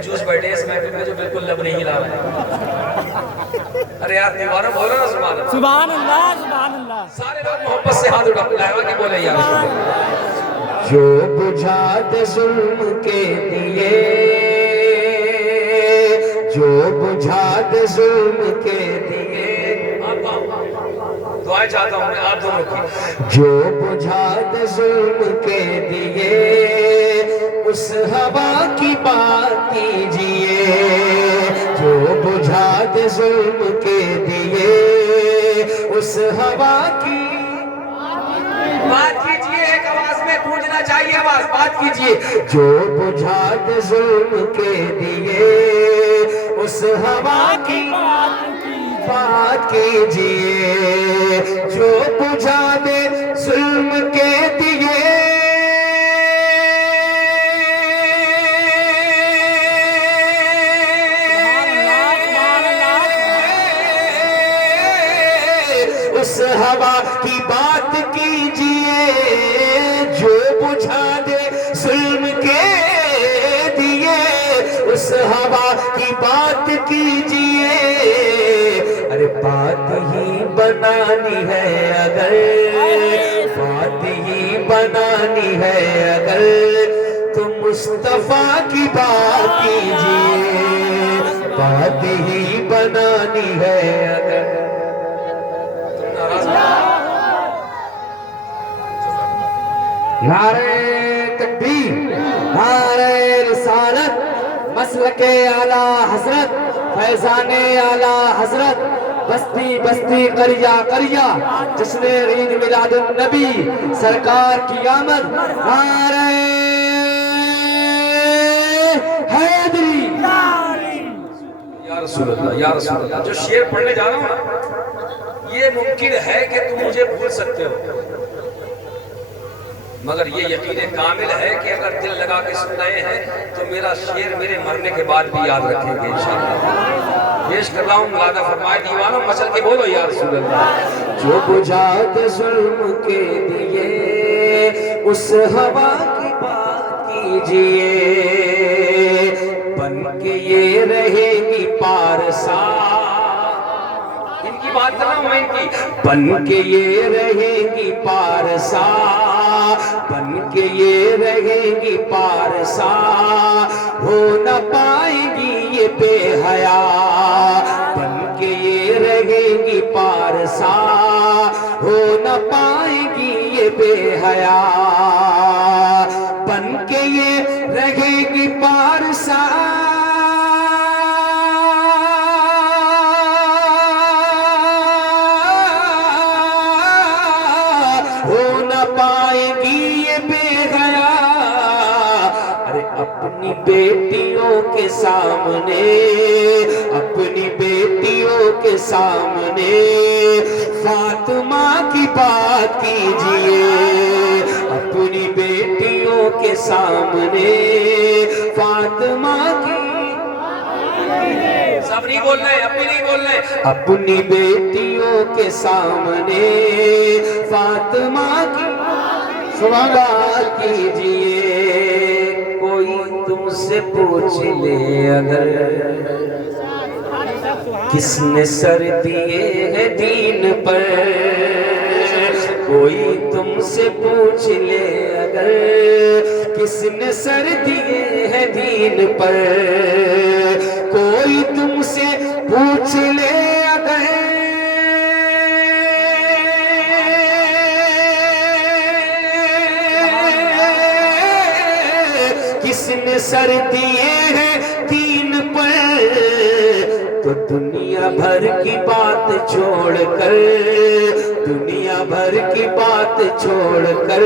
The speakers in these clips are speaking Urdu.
کنجوس بیٹھے اس محفل میں جو بالکل لب نہیں ہلا رہے ارے یار دیوانہ بولو نا سبحان اللہ سبحان اللہ سبحان اللہ سارے لوگ محبت سے ہاتھ اٹھا لائیوا کی بولے یا رسول اللہ جو بجھا دے ظلم کے دیے جو بجھا دے ظلم کے دیے دعائیں چاہتا ہوں میں آپ دونوں کی جو بجھا دے ظلم کے دیے اس ہوا کی بات کیجئے جو بجھا دے ظلم کے دیے اس ہوا کی بات کیجئے ایک آواز میں گونجنا چاہیے آواز بات کیجئے جو بجھا دے ظلم کے دیے اس ہوا کی بات کیجئے جو بجھا دے ظلم کے دیے اس ہوا کی بات کیجئے جو بجھا دے ظلم کے دیے اس ہوا کی بات کیجئے ارے بات ہی بنانی ہے اگر بات ہی بنانی ہے اگر تو مصطفیٰ کی بات کیجئے بات ہی بنانی ہے اگر نعرہ تکبیر نعرہ رسالت مسلک اعلیٰ حضرت فیضان اعلیٰ حضرت بستی بستی قریہ قریہ جشن عید میلاد النبی سرکار کی آمد نعرہ حیدری یا رسول اللہ جو شعر پڑھنے جا رہا ہوں نا یہ ممکن ہے کہ تم مجھے بھول سکتے ہو مگر یہ یقین کامل ہے کہ اگر دل لگا کے سنائے ہیں تو میرا شعر میرے مرنے کے بعد بھی یاد رکھیں گے انشاءاللہ پیش کر رہا ہوں ملادہ فرمائے دیوانوں مچل کے بولو یا رسول اللہ جو بجھا دے ظلم کے دیے اس ہوا کی بات کیجئے بن کے یہ رہے گی پارسا ان کی بات کر رہا ہوں میں ان کی بن کے یہ رہے گی پارسا بن کے یہ رہے گی پارسا ہو نہ پائیں گی یہ بے حیا بن کے یہ رہے گی پارسا ہو نہ پائیں گی یہ بے حیا بن کے یہ رہے گی پارسا اپنی بیٹیوں کے سامنے اپنی بیٹیوں کے سامنے فاطمہ کی بات کیجئے اپنی بیٹیوں کے سامنے فاطمہ کی سب نہیں بول رہے اپنی نہیں بول رہے اپنی بیٹیوں کے سامنے فاطمہ کی بات کیجئے کوئی تم سے پوچھ لے اگر کس نے سر دیے ہیں دین پر کوئی تم سے پوچھ لے اگر کس نے سر دیے ہیں دین پر کوئی تم سے پوچھ لے اگر کس نے سر دیے ہیں دین پر تو دنیا بھر کی بات چھوڑ کر دنیا بھر کی بات چھوڑ کر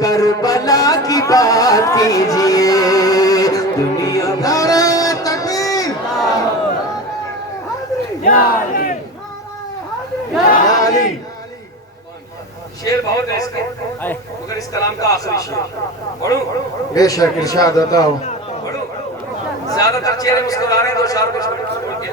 کربلا کی بات کیجئے دنیا بھر تکبیر یا علی یا علی شعر بہت ہے اس کے مگر اس کلام کا آخری شعر پڑھوں بے شک ارشاد بتاؤ پڑھوں زیادہ تر چہرے مسکرا رہے ہیں دو چار کو چھوڑ کے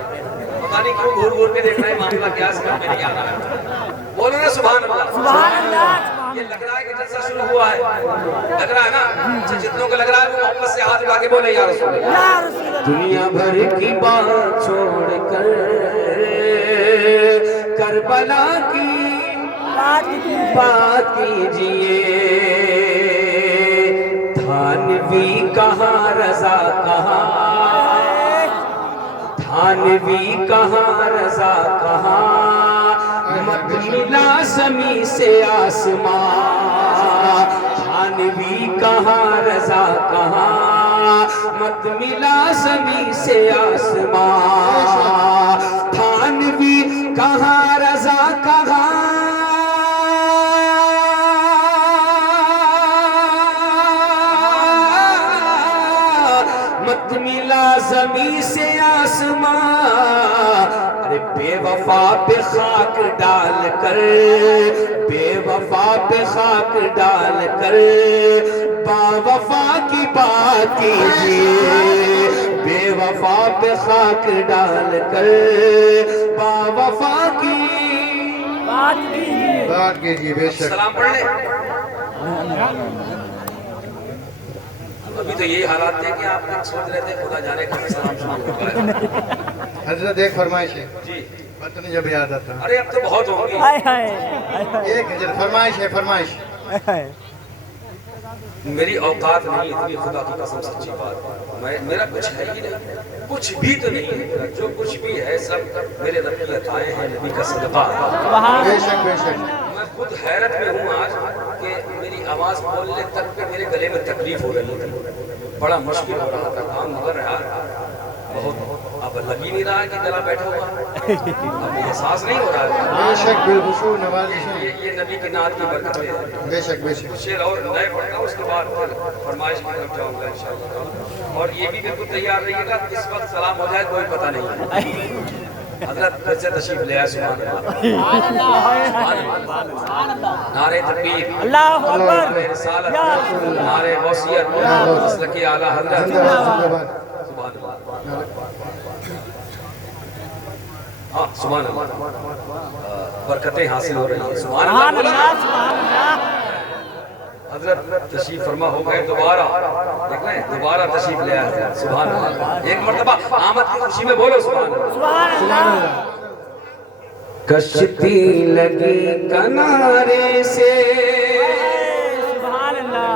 پتہ نہیں کیوں گھور گھور کے دیکھ رہے ہیں معاملہ کیا سمجھ میں نہیں آ رہا ہے بولو نا سبحان اللہ سبحان اللہ یہ لگ رہا ہے کہ جلسہ شروع ہوا ہے، لگ رہا ہے نا؟ اچھا جتنوں کو لگ رہا ہے وہ محبت سے ہاتھ اٹھا کے بولے یا رسول اللہ۔ یا رسول اللہ دنیا بھر کی بات چھوڑ کر کربلا کی بات کیجئے، تھانوی کہاں رضا کہاں، تھانوی کہاں رضا کہاں، مت ملا زمین سے آسمان، تھانوی کہاں رضا کہاں، مت ملا زمین سے آسمان، تھانوی کہاں رضا کہاں، مت ملا زمین سے آسمان، ارے بے وفا پہ خاک ڈال کر، بے وفا پہ خاک ڈال کر با وفا کی بات کیجئے، بے وفا پہ خاک ڈال کر با وفا کی بات کیجیے بے شک۔ سلام پڑھ لیں۔ ابھی تو یہی حالات تھے کہ آپ سوچ رہے تھے خدا جانے کا سلام شروع ہو گیا۔ حضرت ایک فرمائش ہے، جی پتہ نہیں جب یاد آتا۔ ارے اب تو بہت ہو گئی۔ ہائے ہائے ایک حضرت فرمائش ہے، فرمائش۔ ہائے میری اوقات نہیں اتنی، خدا کی قسم سچی بات، میرا کچھ ہے ہی نہیں، کچھ بھی تو نہیں ہے میرا، جو کچھ بھی ہے سب میرے رب کی عطائیں ہیں، نبی کا صدقہ ہے۔ بے شک بے شک۔ میں خود حیرت میں ہوں آج کہ میری آواز بولنے تک پہ میرے گلے میں تکلیف ہو رہی تھی، بڑا مشکل ہو رہا تھا کام، مگر یار بہت اب لگ ہی نہیں رہا ہے کہ گلا بیٹھا ہوا، اب احساس نہیں ہو رہا ہے۔ بے شک بالخشوع نوازش ہے۔ یہ نبی کی نعت کی برکت ہے۔ بے شک بے شک۔ شعر اور نئے پڑھتا ہوں، اس کے بعد پھر فرمائش کی طرف جاؤں گا انشاءاللہ، اور یہ بھی بالکل تیار رہیے گا، اس وقت سلام ہو جائے کوئی پتہ نہیں۔ حضرت پھر سے تشریف لے آئے، سبحان اللہ، نعرہ تکبیر، اللہ اکبر، نعرہ رسالت، نعرہ غوثیت، مسلک اعلیٰ حضرت، زندہ باد۔ سبحان اللہ، ہاں سبحان اللہ، برکتیں حاصل ہو رہی ہیں، سبحان سبحان اللہ۔ اللہ سبحان اللہ۔ حضرت تشریف فرما ہو گئے دوبارہ، دیکھ رہے ہیں دوبارہ تشریف لے آئے ہیں، سبحان اللہ، ایک مرتبہ آمد کی خوشی میں بولو سبحان اللہ۔ سبحان اللہ۔ کشتی لگی کنارے سے، سبحان اللہ۔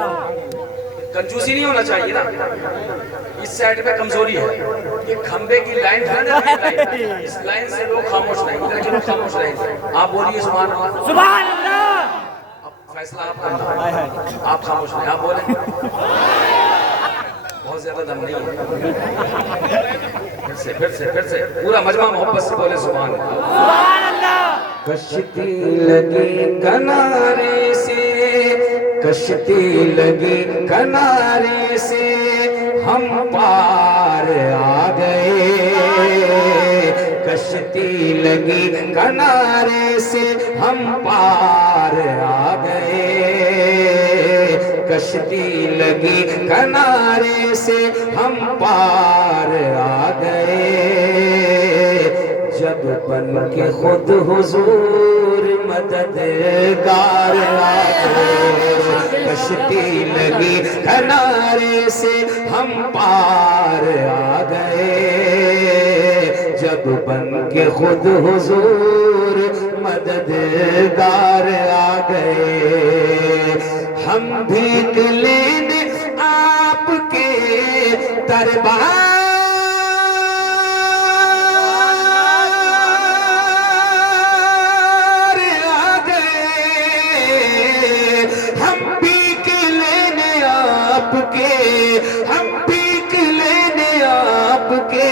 کنجوسی نہیں ہونا چاہیے نا، اس سائڈ پہ کمزوری ہے، یہ کھمبے کی لائن ہے نا، اس لائن سے لوگ خاموش نہیں، ادھر کے لوگ خاموش رہیں گے، آپ بولیے سبحان اللہ، سبحان اللہ۔ اب فیصلہ آپ کرنا ہے، آپ خاموش نہیں، آپ بولیں، بہت زیادہ دم نہیں ہے، پھر سے پورا مجمع محبت سے بولے سبحان اللہ۔ سبحان اللہ۔ کشتی لگی کنارے سے، کشتی لگی کنارے سے، ہم پار آ گئے، کشتی لگی کنارے سے، ہم پار آ گئے، کشتی لگی کنارے سے، ہم پار آ گئے، جب بن کے خود حضور مددگار آ گئے، کشتی لگی کنارے سے، ہم پار آ گئے، جب بن کے خود حضور مددگار آ گئے، ہم بھیک لینے آپ کے دربار آ گئے، ہم بھیک لینے آپ کے، ہم بھیک لینے آپ کے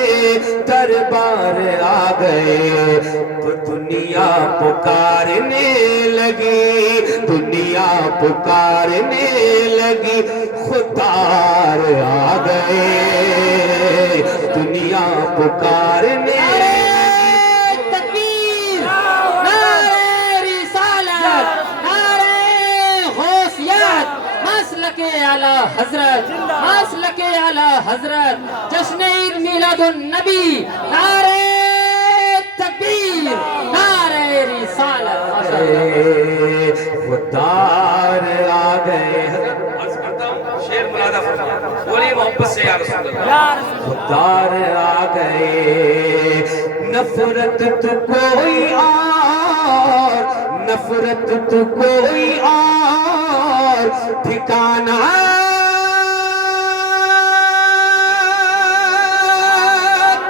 دربار آ گئے، تو دنیا پکارنے لگی، دنیا پکارنے لگی، خوددار آ گئے، دنیا پکارنے تکبیر، نعرہ رسالت، نعرہ غوثیت، مسلک اعلیٰ حضرت، مسلک اعلیٰ حضرت، جشن عید میلاد النبی، نعرہ تکبیر، نعرہ رسالت۔ خوددار آ گئے عرض کرتا ہوں شیر ملادہ فرمائے بولیے محبت سے یا رسول اللہ یا رسول خوددار آ گئے نفرت تو کوئی اور نفرت تو کوئی اور ٹھکانہ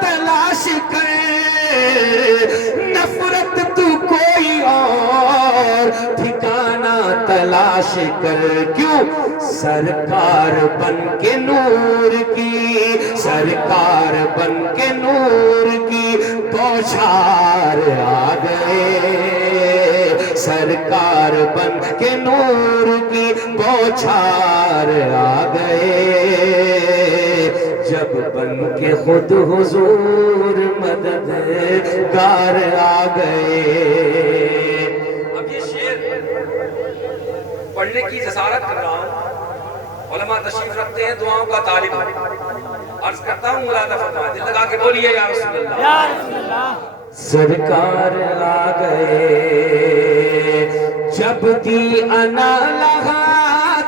تلاش کرے نفرت تو کوئی اور ٹھکانہ تلاش کر کیوں سرکار بن کے نور کی سرکار بن کے نور کی بوچھار آ گئے سرکار بن کے نور کی بوچھار آ گئے جب بن کے خود حضور مددگار آ گئے اب یہ شیر پڑھنے کی جسارت کر رہا ہوں علماء تشریف رکھتے ہیں دعاؤں کا طالب عرض کرتا ہوں ملادہ فرمائے دل لگا کے بولیے یا رسول اللہ یا رسول اللہ سرکار آ گئے جب دی انا لگا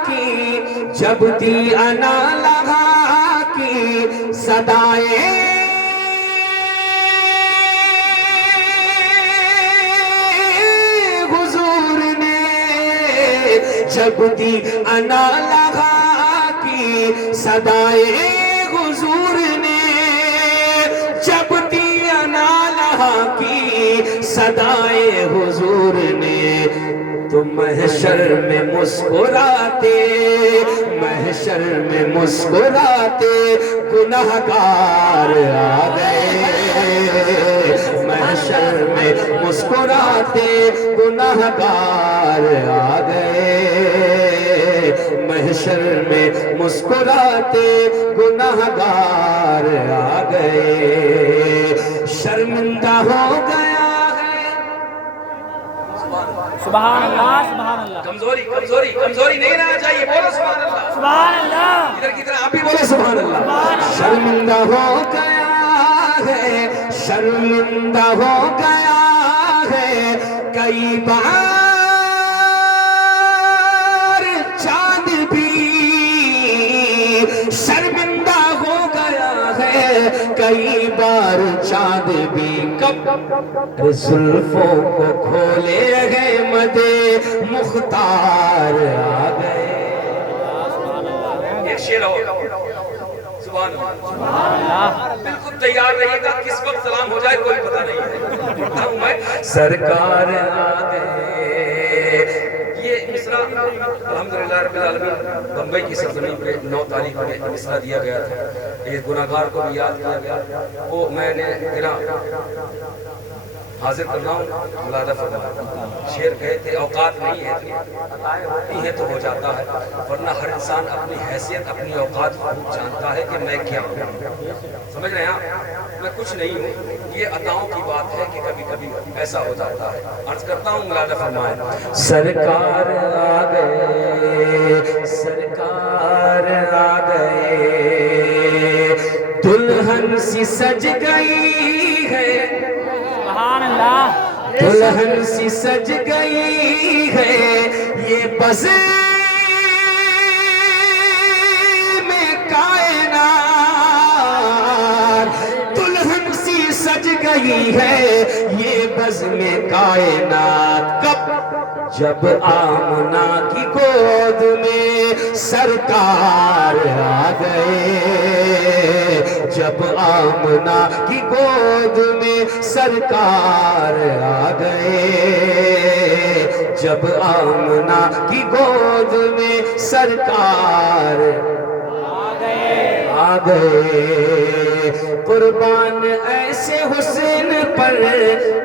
کی جب دی انا لگا کی صدائیں حضور نے جب دی انا لگا کی صدائیں حضور نے جب دی انا لگا کی صدائیں حضور نے تو محشر میں مسکراتے محشر میں مسکراتے گناہگار آ گئے محشر میں مسکراتے گناہگار آ گئے محشر میں مسکراتے گناہگار آ گئے شرمندہ ہو گیا سبحان اللہ سبحان اللہ کمزوری کمزوری کمزوری نہیں رہنا چاہیے بولو سبحان اللہ سبحان اللہ ادھر کی طرح آپ بھی بولو سبحان اللہ شرمندہ ہو گیا ہے شرمندہ ہو گیا ہے کئی بار چاند بھی شرمندہ ہو گیا ہے کئی بار چاند بھی کب زلفوں کو کھولے گئے مدے مختار آ گئے ایک شیر ہو سبحان اللہ بالکل تیار رہیے گا کس وقت سلام ہو جائے کوئی پتہ نہیں ہے پڑھتا ہوں میں سرکار آ گئے یہ مصرع الحمدللہ رب العالمین بمبئی کی سرزمین پہ 9 تاریخ میں مصرع دیا گیا تھا ایک گناہگار کو بھی یاد کیا گیا وہ میں نے گرا حاضر کر رہا ہوں ملادہ فرمائے شیر کہے تھے اوقات نہیں ہے عطائیں ہوتی ہیں تو ہو جاتا ہے ورنہ ہر انسان اپنی حیثیت اپنی اوقات خوب جانتا ہے کہ میں کیا ہوں سمجھ رہے ہیں آپ میں کچھ نہیں ہوں یہ عطاؤں کی بات ہے کہ کبھی کبھی ایسا ہو جاتا ہے عرض کرتا ہوں ملادہ فرمائے سرکار آ گئے سرکار آ گئے دلہن سی سج گئی ہے سبحان اللہ دلہن سی سج گئی ہے یہ بز میں کائنات دلہن سی سج گئی ہے یہ بز میں کائنات کب جب آمنہ کی گود میں سرکار آ گئے جب آمنہ کی گود میں سرکار آ گئے جب آمنہ کی گود میں سرکار آ گئے قربان ایسے حسین پر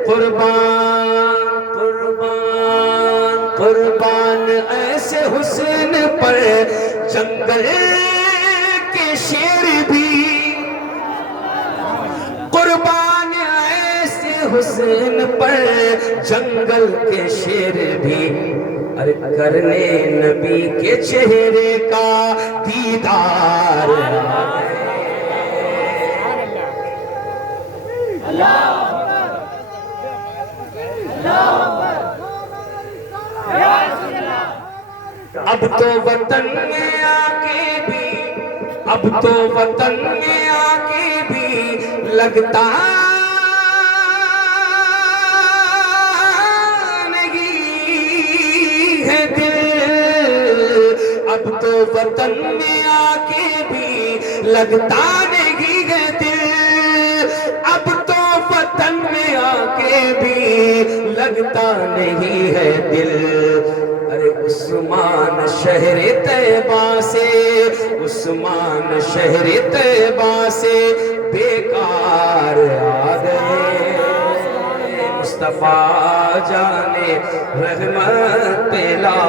قربان قربان قربان ایسے حسین پر جنگل کے شیر بھی قربان ایسے حسین پر جنگل کے شیر بھی ارے کرنے نبی کے چہرے کا دیدار یا رسول اب تو وطن میں آکے بھی، اب تو وطن میں آکے بھی لگتا نہیں ہے دل، اب تو وطن میں آکے بھی لگتا نہیں ہے دل، اب تو وطن میں آکے بھی لگتا نہیں ہے دل۔ ارے عثمان شہر طیبہ سے، عثمان شہر طیبہ سے بیکار آ گئے، مصطفیٰ جانے رحمت پہ لا